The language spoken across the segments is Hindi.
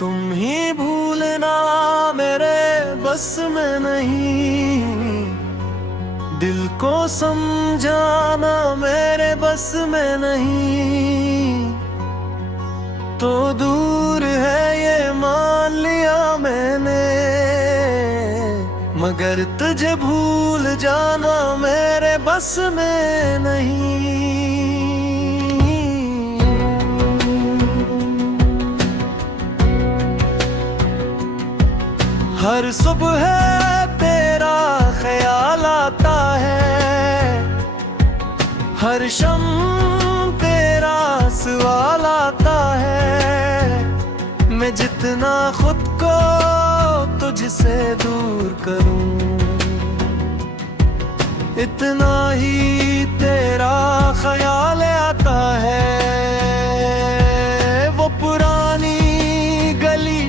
तुम ही भूलना मेरे बस में नहीं, दिल को समझाना मेरे बस में नहीं। तो दूर है ये मान लिया मैंने, मगर तुझे भूल जाना मेरे बस में नहीं। हर सुबह तेरा ख्याल आता है, हर शम तेरा सवाल आता है। मैं जितना खुद को तुझसे दूर करूं, इतना ही तेरा ख्याल आता है। वो पुरानी गली,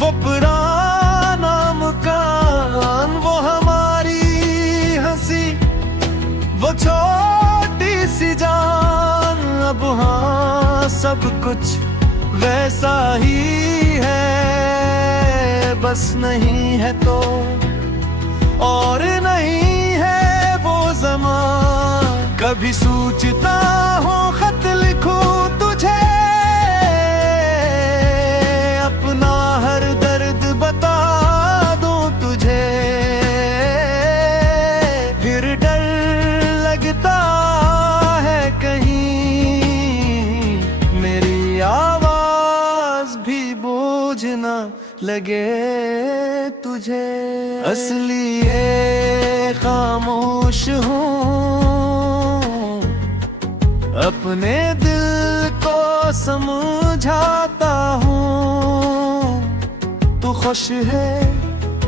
वो पुराना मकान, वो हमारी हंसी, वो छोटी सी जान, अब हाँ सब कुछ वैसा ही है। बस नहीं है तो और नहीं है वो ज़मां। कभी सोचता हूँ खत लिखूं तुझे, अपना हर दर्द बता दूं तुझे। फिर डर लगता है कहीं मेरी आवाज भी बोझ ना लगे तुझे। असली ये खामोश हूँ, अपने दिल को समझाता हूँ। तू खुश है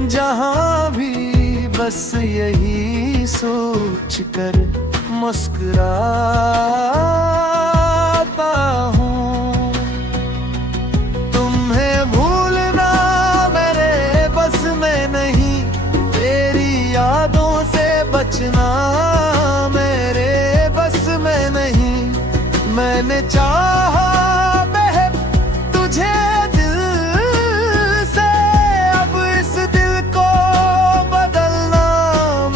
जहाँ भी, बस यही सोच कर मुस्कुराता हूँ। तुम्हें भूलना मेरे बस में नहीं, तेरी यादों से बचना मेरे बस में नहीं। मैंने चाहा महक तुझे दिल से, अब इस दिल को बदलना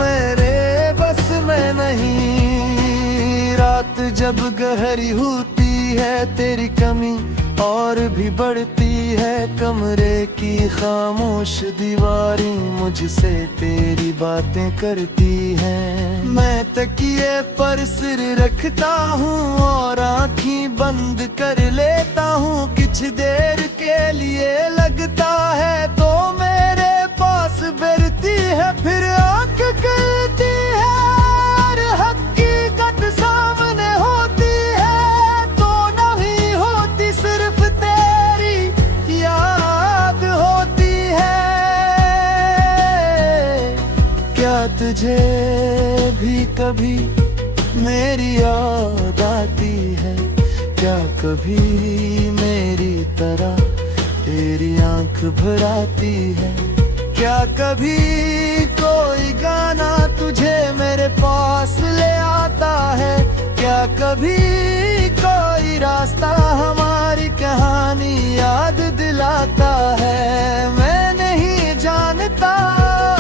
मेरे बस में नहीं। रात जब गहरी होती है तेरी कमी और भी बढ़ती है, कमरे की खामोश दीवारें मुझसे तेरी बातें करती हैं। मैं तकिए पर सिर रखता हूँ और आँखें बंद कर लेता हूँ। कुछ देर के लिए लगता है तो मेरे पास बैठती है, फिर आँख खुलती है और हकीकत सामने होती है। तो नहीं होती सिर्फ तेरी याद होती है। क्या तुझे भी कभी मेरी याद आती है? क्या कभी मेरी तरह तेरी आंख भर आती है? क्या कभी कोई गाना तुझे मेरे पास ले आता है? क्या कभी कोई रास्ता हमारी कहानी याद दिलाता है? मैं नहीं जानता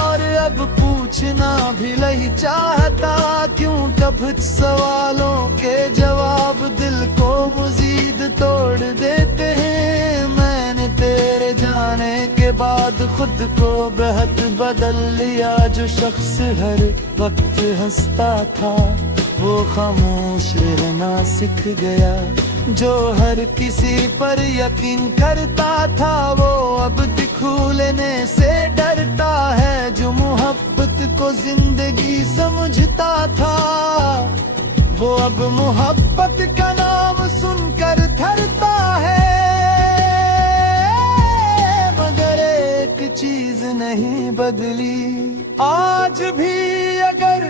और अब पूछना भी नहीं चाहता, क्यों कब सवालों के जवाब दिल को मजीद तोड़ देते हैं। मैंने तेरे जाने के बाद खुद को बेहद बदल लिया। जो शख्स हर वक्त हंसता था वो खामोश रहना सीख गया। जो हर किसी पर यकीन करता था वो अब दिखू लेने से डरता है। जो मोहब्बत को जिंदगी समझता था वो अब मोहब्बत का नाम सुनकर थरता है। मगर एक चीज नहीं बदली, आज भी अगर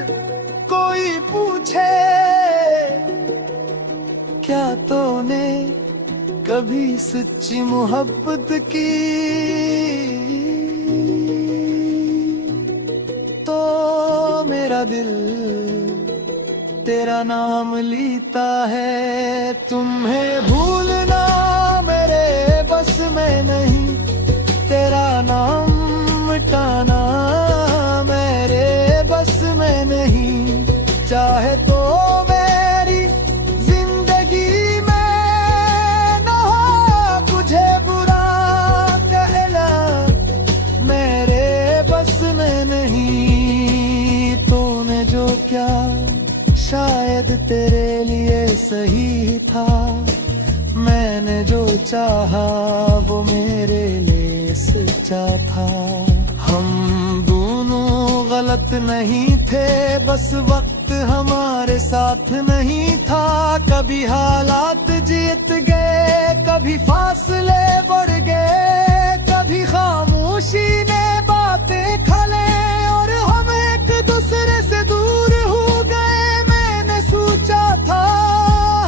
कोई पूछे क्या तूने कभी सच्ची मोहब्बत की, तो मेरा दिल तेरा नाम लेता है। तुम्हें भूलना मेरे बस में नहीं तेरा नाम मिटाना, मेरे बस में नहीं। चाहे तो मेरी जिंदगी में न हो तुझे बुरा कहना, मेरे बस में नहीं। तूने जो क्या शायद तेरे लिए सही था, मैंने जो चाहा वो मेरे लिए सच्चा था। हम दोनों गलत नहीं थे, बस वक्त हमारे साथ नहीं था। कभी हालात जीत गए, कभी फासले बढ़ गए, कभी खामोशी ने बातें खा ले और हम एक दूसरे से दूर हो गए। मैंने सोचा था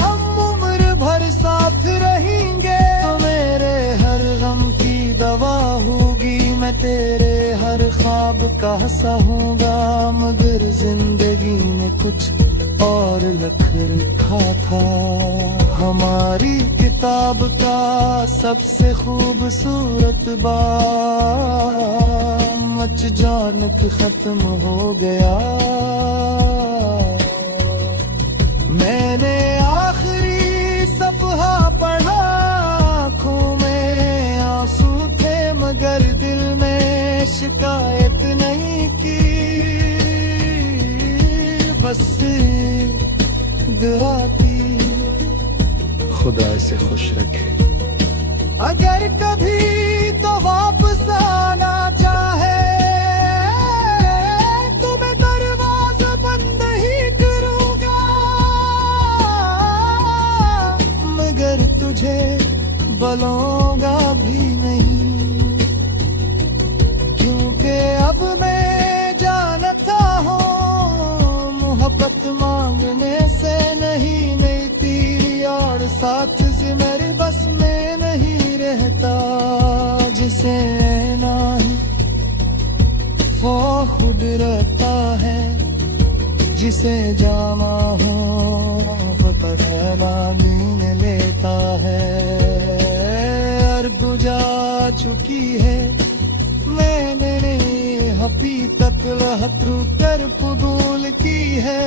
हम उम्र भर साथ रहेंगे, तो मेरे हर गम की दवा होगी, मैं तेरे हर ख्वाब का सहूंगा। मगर जिंदगी ने कुछ और लिख रखा था, हमारी किताब का सबसे खूबसूरत बाब अचानक खत्म हो गया। मैंने आखिरी सफ़हा पढ़ा, आँखों में आंसू थे मगर दिल में शिकायत नहीं की। बस दुआ की खुदा से खुश रखे। अगर कभी तो वापस आना चाहे तो मैं दरवाजा बंद ही करूंगा, मगर तुझे बुलाऊंगा भी नहीं। क्योंकि अब मैं जानता हूँ मोहब्बत मांगने से नहीं मिलती, और साथ से मेरे बस में नहीं रहता। जिसे नहीं वो खुद रहता है, जिसे जाना हो वो पहला दिन लेता है। अर्ज़ जा चुकी है, मैंने हकीकत लहतरू कर कबूल की है।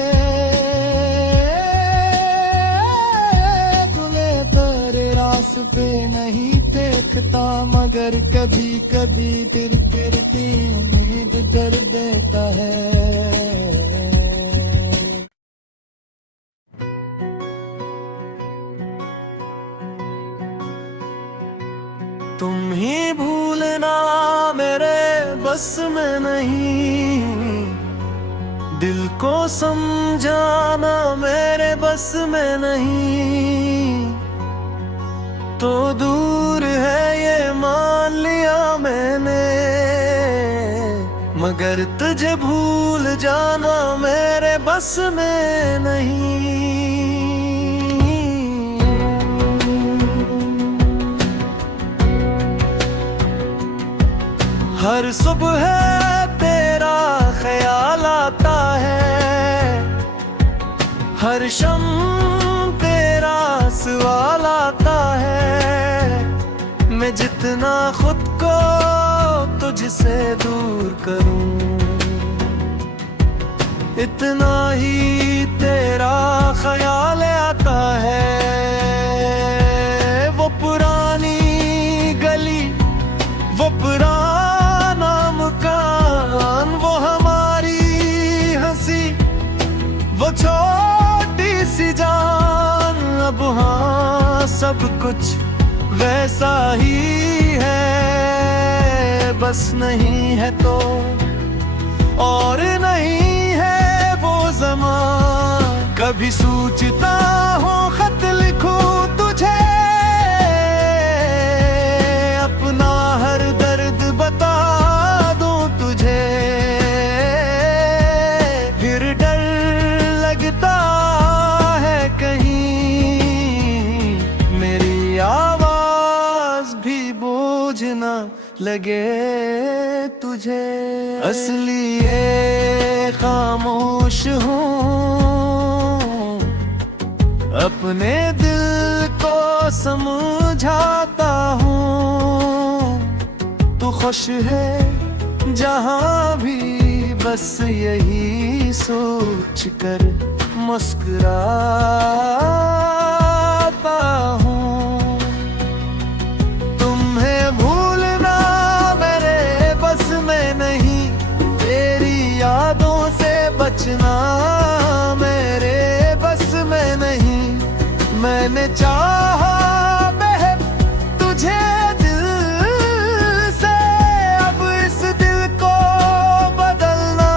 तुम्हें तेरे रास्ते नहीं देखता, मगर कभी कभी फिर की उम्मीद कर देता है। तुम ही भूलना मेरे बस में नहीं, दिल को समझाना मेरे बस में नहीं। तो दूर है ये मान लिया मैंने, मगर तुझे भूल जाना मेरे बस में नहीं। हर सुबह तेरा ख्याल आता है, हर शम तेरा सवाल आता है। मैं जितना खुद को तुझसे दूर करूं, इतना ही तेरा ख्याल आता है। वो पुरानी गली, वो पुराना मकान, वो हमारी हंसी, वो छोटी सी जान, अब हाँ सब कुछ वैसा ही है। बस नहीं है तो और नहीं है वो ज़मान। कभी सोचता हूँ खत लिखूं तुझे, अपना हर दर्द बता दूं तुझे। फिर डर लगता है कहीं मेरी आवाज भी बोझ ना लगे तुझे। असली ये खामोश हूँ, अपने दिल को समझाता हूँ। खुश है जहाँ भी, बस यही सोच कर मुस्कुराता हूँ। तुम्हें भूलना मेरे बस में नहीं, तेरी यादों से बचना मेरे बस में नहीं। मैंने चाहा तुझे दिल से, अब इस दिल को बदलना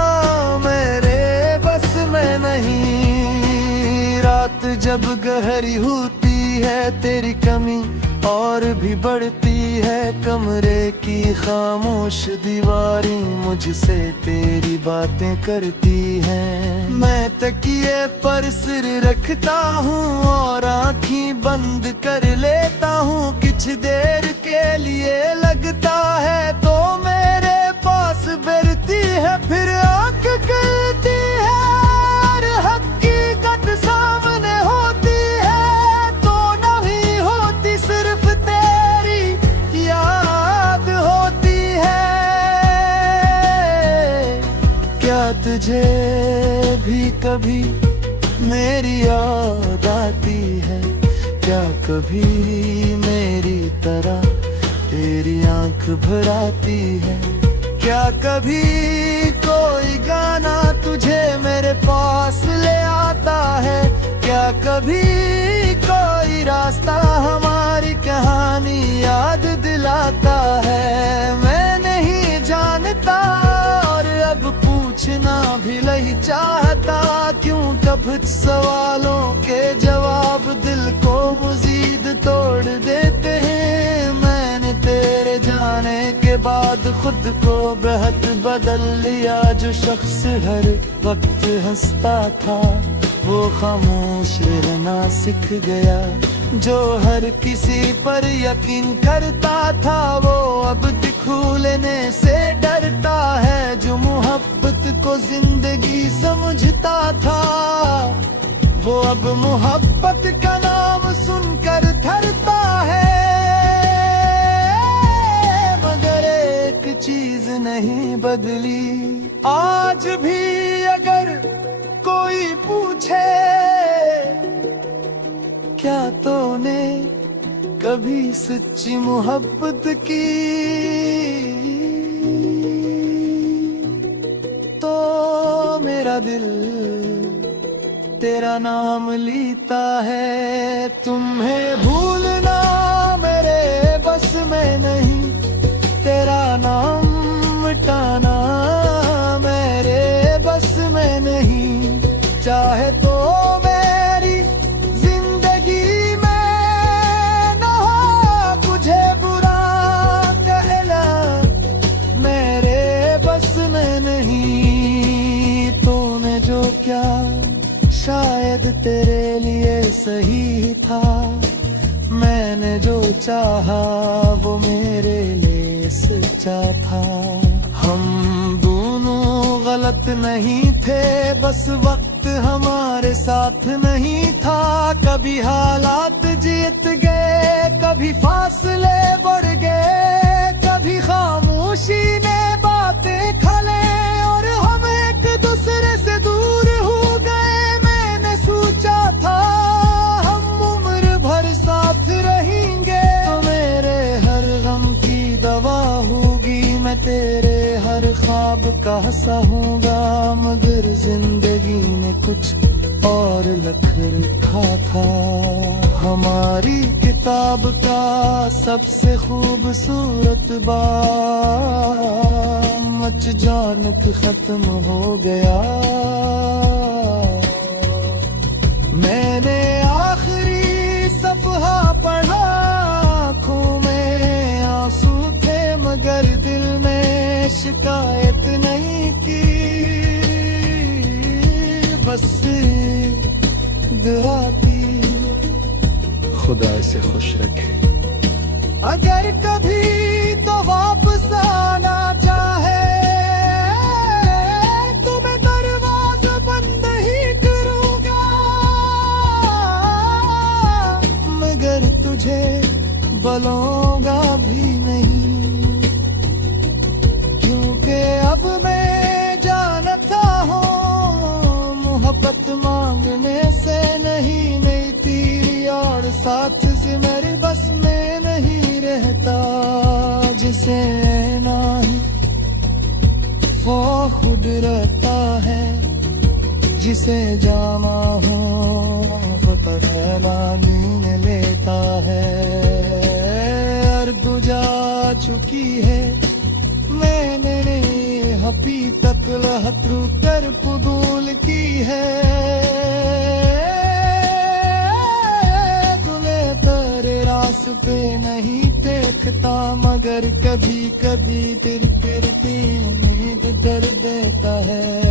मेरे बस में नहीं। रात जब गहरी होती है तेरी कमी और भी बढ़ती है, कमरे की खामोश दीवारें मुझसे तेरी बातें करती हैं। मैं तकिए पर सिर रखता हूँ और आँखें बंद कर लेता हूँ, कुछ देर के लिए लगता है तो मेरे पास बैठती है, फिर आँख खुलती है और हकीकत सामने होती है, तो नहीं होती सिर्फ तेरी याद होती है। क्या तुझे भी कभी मेरी याद आती है? क्या कभी मेरी तरह तेरी आंख भर आती है? क्या कभी कोई गाना तुझे मेरे पास ले आता है? क्या कभी कोई रास्ता हमारी कहानी याद दिलाता है? मैं नहीं जानता और अब पूछना भी नहीं चाहता, क्यों कब सवालों के जवाब दिल को मजीद तोड़ देते हैं। मैंने तेरे जाने के बाद खुद को बहुत बदल लिया, जो शख्स हर वक्त हंसता था वो खामोश रहना सीख गया, जो हर किसी पर यकीन करता था वो अब दिखू लेने से डरता है, जो मोहब्बत को जिंदगी समझता था वो अब मोहब्बत का नाम सुनकर थरता है। मगर एक चीज नहीं बदली, आज भी अगर कोई पूछे क्या तूने कभी सच्ची मोहब्बत की, तो मेरा दिल तेरा नाम लेता है। तुम्हें भूलना मेरे बस में नहीं, तेरा नाम मिटाना मेरे बस में नहीं। चाहे तो मेरी जिंदगी में न हो तुझे बुरा कहना मेरे बस में नहीं। तूने जो क्या शायद तेरे लिए सही था, मैंने जो चाहा वो मेरे लिए सच्चा था। हम दोनों गलत नहीं थे, बस वक्त हमारे साथ नहीं था। कभी हालात जीत गए, कभी फासले बढ़ गए, कभी खामोशी ने बातें खले और हम एक दूसरे से दूर हो गए। मैंने सोचा था हम उम्र भर साथ रहेंगे, तो मेरे हर गम की दवा होगी, मैं तेरे हर ख्वाब का सहूंगा। मगर जिंदगी ने कुछ और लिख रखा था, हमारी किताब का सबसे खूबसूरत बाब अचानक खत्म हो गया। मैंने आखिरी सफहा पढ़ा, आँखों में आंसू थे मगर दिल में शिकायत नहीं की। बस दुआ की खुदा से खुश रखे। अगर कभी तो वापस आना चाहे तो मैं दरवाजा बंद ही करूंगा, मगर तुझे बुलाऊंगा भी नहीं। से जामा हूँ फतहला नींद लेता है अर्द जा चुकी है मैंने हकीकत लहत्रू कर कबूल की है तुम्हें तेरे रास्ते नहीं देखता मगर कभी कभी फिर उम्मीद कर देता है